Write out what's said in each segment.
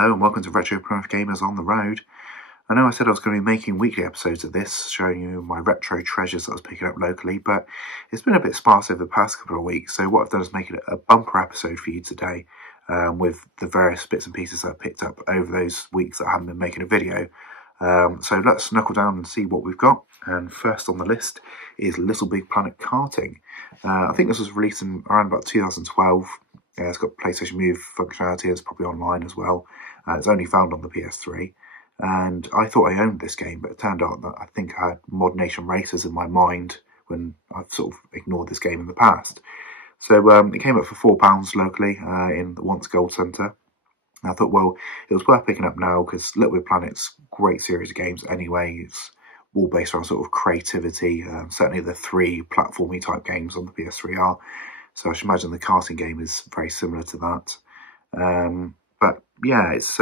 Hello and welcome to Retro Plymouth Gamers on the Road. I know I said I was going to be making weekly episodes of this, showing you my retro treasures that I was picking up locally, but it's been a bit sparse over the past couple of weeks, so what I've done is make it a bumper episode for you today, with the various bits and pieces that I picked up over those weeks that I haven't been making a video. So let's knuckle down and see what we've got. And first on the list is Little Big Planet Karting. I think this was released in around about 2012. It's got PlayStation Move functionality. It's probably online as well. It's only found on the PS3. And I thought I owned this game, but it turned out that I think I had Mod Nation Racers in my mind when I've sort of ignored this game in the past. So it came up for £4 locally in the Once Gold Centre. I thought, well, it was worth picking up now because Little Big Planet's a great series of games anyway. It's all based on sort of creativity. Certainly the three platformy type games on the PS3 are. So I should imagine the karting game is very similar to that. But yeah, it's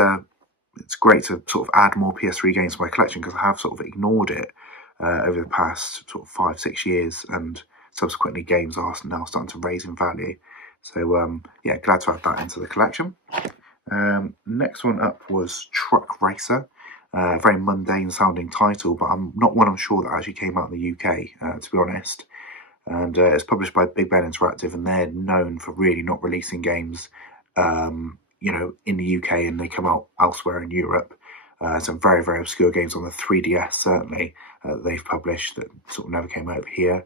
great to sort of add more PS3 games to my collection because I have sort of ignored it over the past sort of 5-6 years, and subsequently games are now starting to raise in value. So yeah, glad to add that into the collection. Next one up was Truck Racer. A very mundane sounding title, but I'm not one I'm sure that actually came out in the UK, to be honest. And it's published by Big Ben Interactive, and they're known for really not releasing games, you know, in the UK, and they come out elsewhere in Europe. Some very, very obscure games on the 3DS, certainly, that they've published that sort of never came out here.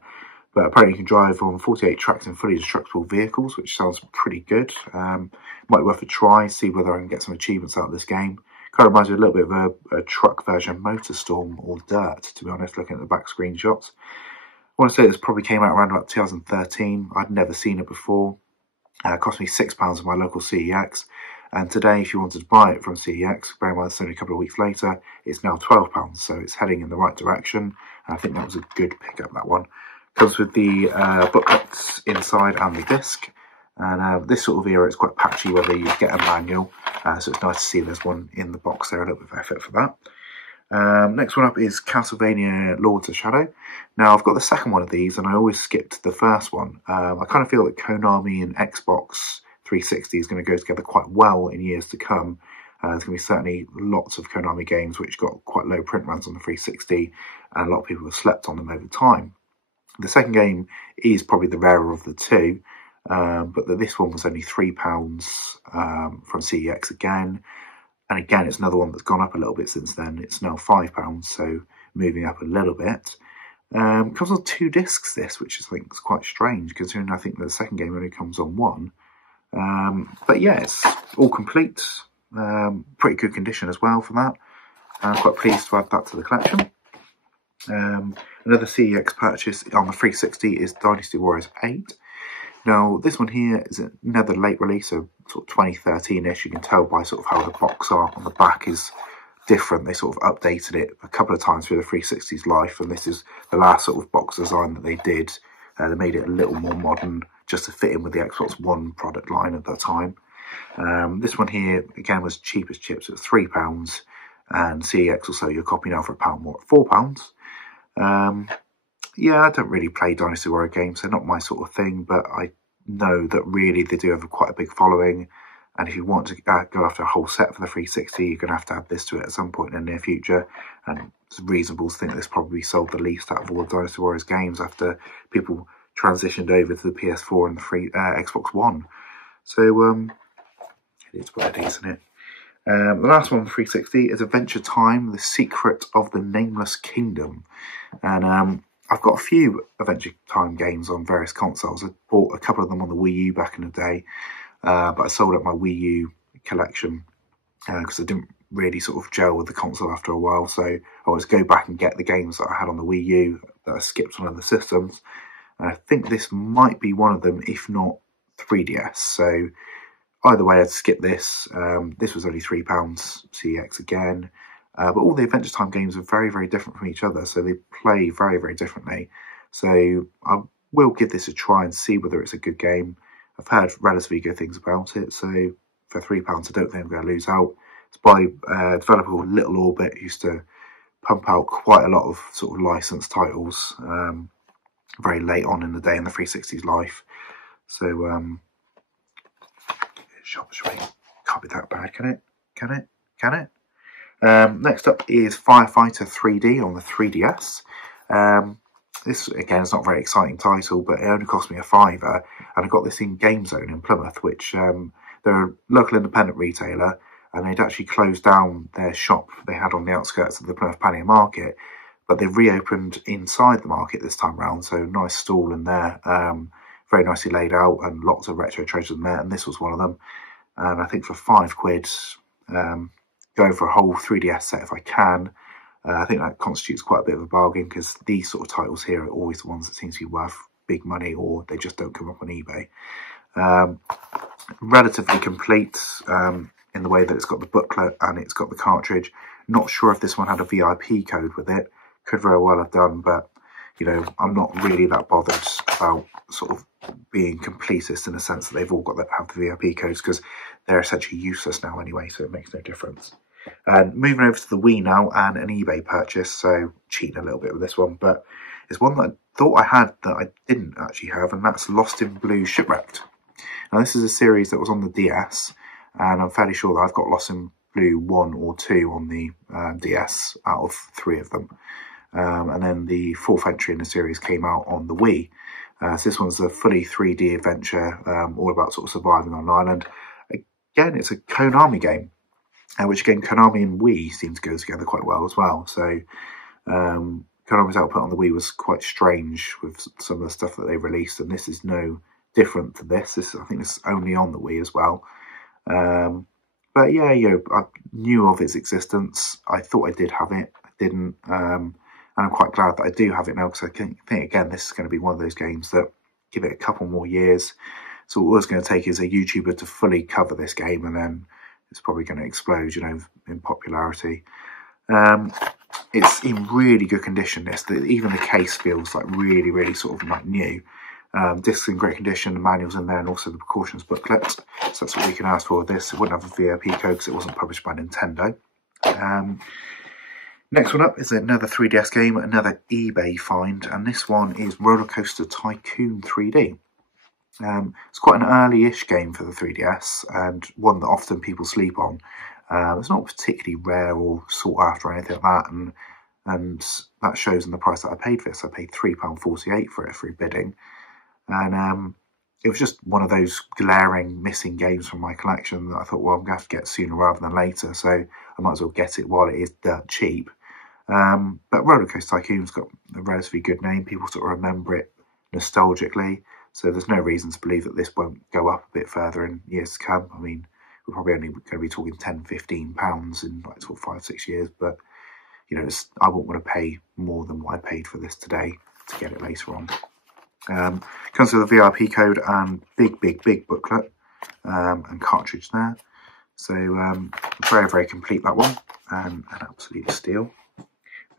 But apparently you can drive on 48 tracks in fully destructible vehicles, which sounds pretty good. Might be worth a try, see whether I can get some achievements out of this game. Kind of reminds me a little bit of a truck version of MotorStorm or Dirt, to be honest, looking at the back screenshots. I want to say this probably came out around about 2013. I'd never seen it before. It cost me £6 in my local CEX. And today, if you wanted to buy it from CEX, bear in mind it's only a couple of weeks later, it's now £12. So it's heading in the right direction. And I think that was a good pickup, that one. Comes with the booklets inside and the disc. And this sort of era, it's quite patchy whether you get a manual. So it's nice to see there's one in the box there, a little bit of effort for that. Next one up is Castlevania Lords of Shadow. Now, I've got the second one of these, and I always skipped the first one. I kind of feel that Konami and Xbox 360 is going to go together quite well in years to come. There's going to be certainly lots of Konami games which got quite low print runs on the 360, and a lot of people have slept on them over time. The second game is probably the rarer of the two, but this one was only £3 from CEX again. And again, it's another one that's gone up a little bit since then. It's now £5, so moving up a little bit. Comes on 2 discs, this, which I think is quite strange, considering I think the second game only comes on 1. But yeah, it's all complete. Pretty good condition as well for that. I'm quite pleased to add that to the collection. Another CEX purchase on the 360 is Dynasty Warriors 8. Now, this one here is another late release, so sort of 2013-ish. You can tell by sort of how the box art on the back is different. They sort of updated it a couple of times through the 360's life, and this is the last sort of box design that they did. They made it a little more modern, just to fit in with the Xbox One product line at that time. This one here, again, was cheap as chips at £3, and CEX will sell you a copy now for £1 more at £4. Yeah, I don't really play Dynasty Warrior games. They're not my sort of thing, but I know that really they do have quite a big following. And if you want to go after a whole set for the 360, you're going to have to add this to it at some point in the near future. And it's reasonable to think this probably sold the least out of all the Dynasty Warriors games after people transitioned over to the PS4 and the Xbox One. So it is what it is, isn't it? The last one on the 360 is Adventure Time, The Secret of the Nameless Kingdom. And I've got a few Adventure Time games on various consoles. I bought a couple of them on the Wii U back in the day, but I sold up my Wii U collection because I didn't really sort of gel with the console after a while. So I wanted to go back and get the games that I had on the Wii U that I skipped on other systems. And I think this might be one of them, if not 3DS. So either way, I'd skip this. This was only £3 CEX again. But all the Adventure Time games are very, very different from each other, so they play very, very differently. So I will give this a try and see whether it's a good game. I've heard relatively good things about it, so for £3 I don't think I'm going to lose out. It's by a developer called Little Orbit, who used to pump out quite a lot of sort of licensed titles very late on in the day in the 360's life. So, shop, can't be that bad, can it? Can it? Can it? Next up is Firefighter 3D on the 3DS. This, again, is not a very exciting title, but it only cost me a £5, and I got this in Game Zone in Plymouth, which they're a local independent retailer, and they'd actually closed down their shop they had on the outskirts of the Plymouth Pannier Market, but they've reopened inside the market this time round, so nice stall in there, very nicely laid out, and lots of retro treasures in there, and this was one of them. And I think for £5, going for a whole 3DS set if I can, I think that constitutes quite a bit of a bargain, because these sort of titles here are always the ones that seem to be worth big money, or they just don't come up on eBay. Relatively complete in the way that it's got the booklet and it's got the cartridge. Not sure if this one had a VIP code with it. Could very well have done, but you know, I'm not really that bothered about sort of being completist in the sense that they've all got to have the VIP codes, because they're essentially useless now anyway, so it makes no difference. And moving over to the Wii now, and an eBay purchase, so cheating a little bit with this one, but it's one that I thought I had that I didn't actually have, and that's Lost in Blue Shipwrecked. Now this is a series that was on the DS, and I'm fairly sure that I've got Lost in Blue 1 or 2 on the DS out of 3 of them. And then the 4th entry in the series came out on the Wii. So this one's a fully 3D adventure, all about sort of surviving on an island. Again, it's a Konami game, which again, Konami and Wii seem to go together quite well as well. So Konami's output on the Wii was quite strange with some of the stuff that they released, and this is no different to this. I think this is only on the Wii as well. But yeah, you know, I knew of its existence. I thought I did have it. I didn't. And I'm quite glad that I do have it now, because I think, again, this is going to be one of those games that, give it a couple more years. So what it's going to take is a YouTuber to fully cover this game, and then it's probably going to explode, you know, in popularity. It's in really good condition, even the case feels like really, really sort of like new. Discs in great condition, the manual's in there, and also the precautions booklet. So that's what we can ask for with this. It wouldn't have a VIP code because it wasn't published by Nintendo. Next one up is another 3DS game, another eBay find, and this one is Roller Coaster Tycoon 3D. It's quite an early-ish game for the 3DS, and one that often people sleep on. It's not particularly rare or sought after or anything like that, and that shows in the price that I paid for this. I paid £3.48 for it through bidding, and it was just one of those glaring missing games from my collection that I thought, well, I'm going to have to get sooner rather than later, so I might as well get it while it is dirt cheap. But Roller Coaster Tycoon's got a relatively good name. People sort of remember it nostalgically, so there's no reason to believe that this won't go up a bit further in years to come. I mean, we're probably only going to be talking £10-15 in like sort of 5-6 years, but you know, I wouldn't want to pay more than what I paid for this today to get it later on. Comes with a VIP code and big booklet and cartridge there. So very, very complete, that one, and an absolute steal.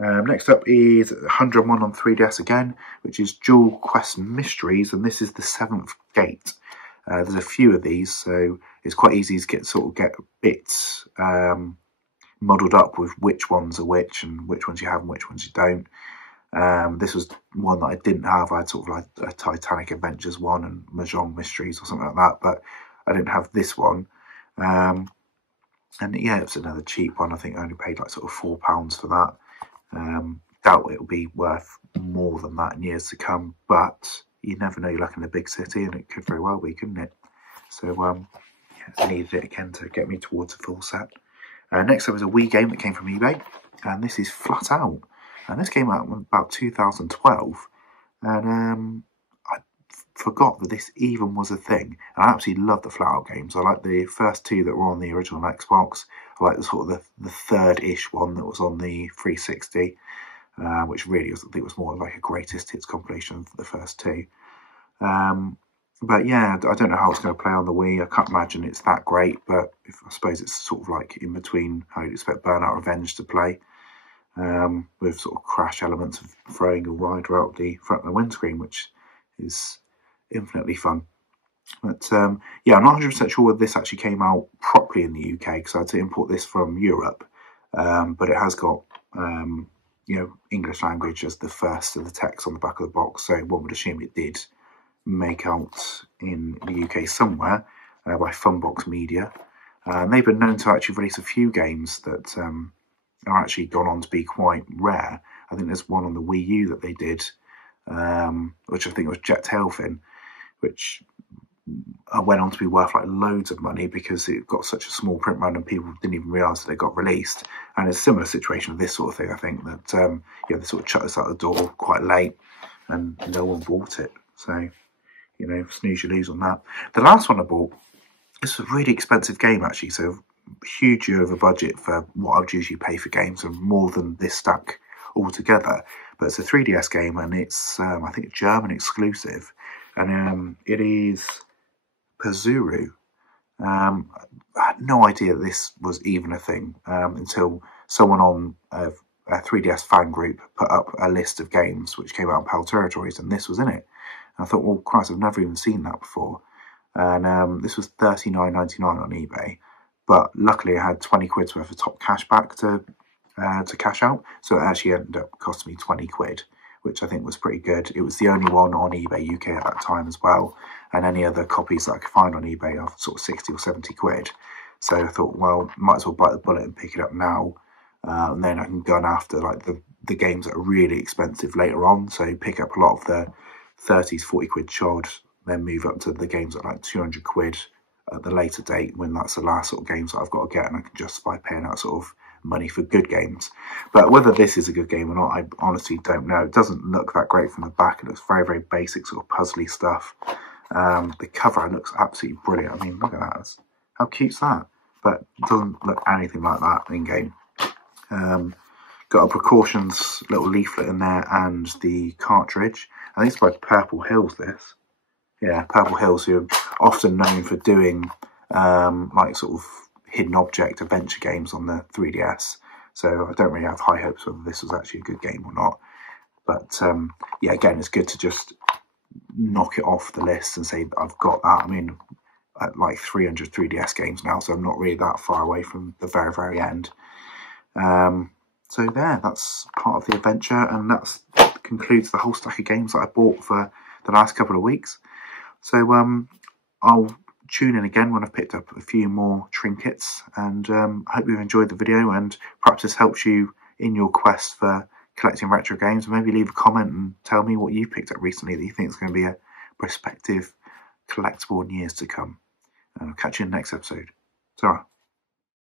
Next up is 101 on 3DS again, which is Jewel Quest Mysteries, and this is the 7th gate. There's a few of these, so it's quite easy to get bits muddled up with which ones are which, and which ones you have and which ones you don't. This was one that I didn't have. I had sort of like a Titanic Adventures one and Mahjong Mysteries or something like that, but I didn't have this one. And yeah, it's another cheap one. I think I only paid like sort of £4 for that. Doubt it'll be worth more than that in years to come, but you never know. You're like in a big city, and it could very well be, couldn't it? So yeah, I needed it again to get me towards a full set. Next up is a Wii game that came from eBay, and this is Flat Out. And this came out in about 2012, and I forgot that this even was a thing. And I absolutely love the Flat Out games. I like the first 2 that were on the original Xbox. I like the sort of the third-ish one that was on the 360, which really was, I think, was more like a greatest hits compilation of the first 2. But yeah, I don't know how it's going to play on the Wii. I can't imagine it's that great, but I suppose it's sort of like in between how you'd expect Burnout Revenge to play, with sort of crash elements of throwing a rider out the front of the windscreen, which is infinitely fun. But yeah, I'm not 100% sure whether this actually came out properly in the UK, because I had to import this from Europe, but it has got you know, English language as the first of the text on the back of the box, so one would assume it did make out in the UK somewhere by Funbox Media. They've been known to actually release a few games that are actually gone on to be quite rare. I think there's one on the Wii U that they did, which I think was Jet Tailfin, which went on to be worth like loads of money because it got such a small print run and people didn't even realise that it got released. And it's a similar situation with this sort of thing, I think, that they sort of chucked this out the door quite late and no one bought it. So, snooze you lose on that. The last one I bought, it's a really expensive game actually, so hugely over budget for what I would usually pay for games, and more than this stack altogether. But it's a 3DS game, and it's I think a German exclusive, and it is Pazuru. I had no idea this was even a thing until someone on a 3DS fan group put up a list of games which came out in PAL territories, and this was in it. And I thought, well, Christ, I've never even seen that before. And this was $39.99 on eBay, but luckily I had 20 quid's worth of top cash back to cash out, so it actually ended up costing me 20 quid, which I think was pretty good. It was the only one on eBay UK at that time as well, and any other copies that I could find on eBay are sort of 60 or 70 quid. So I thought, well, might as well bite the bullet and pick it up now, and then I can go on after like the games that are really expensive later on. So pick up a lot of the 30s, 40 quid charge, then move up to the games at like 200 quid at the later date when that's the last sort of games that I've got to get, and I can justify paying that sort of money for good games. But whether this is a good game or not, I honestly don't know. It doesn't look that great from the back. It looks very, very basic, sort of puzzly stuff. The cover looks absolutely brilliant. I mean, look at that. How cute's that? But it doesn't look anything like that in game. Got a precautions little leaflet in there and the cartridge. I think it's by Purple Hills, this. Yeah, Purple Hills, who are often known for doing like sort of hidden object adventure games on the 3DS. So I don't really have high hopes whether this was actually a good game or not. But yeah, again, it's good to just knock it off the list and say I've got that. I mean, at like 300 3DS games now, so I'm not really that far away from the very, very end. So there, that's part of the adventure, and that concludes the whole stack of games that I bought for the last couple of weeks. So I'll tune in again when I've picked up a few more trinkets, and I hope you've enjoyed the video, and perhaps this helps you in your quest for collecting retro games. Maybe leave a comment and tell me what you've picked up recently that you think is going to be a prospective collectible in years to come. And I'll catch you in the next episode. Ta-ra.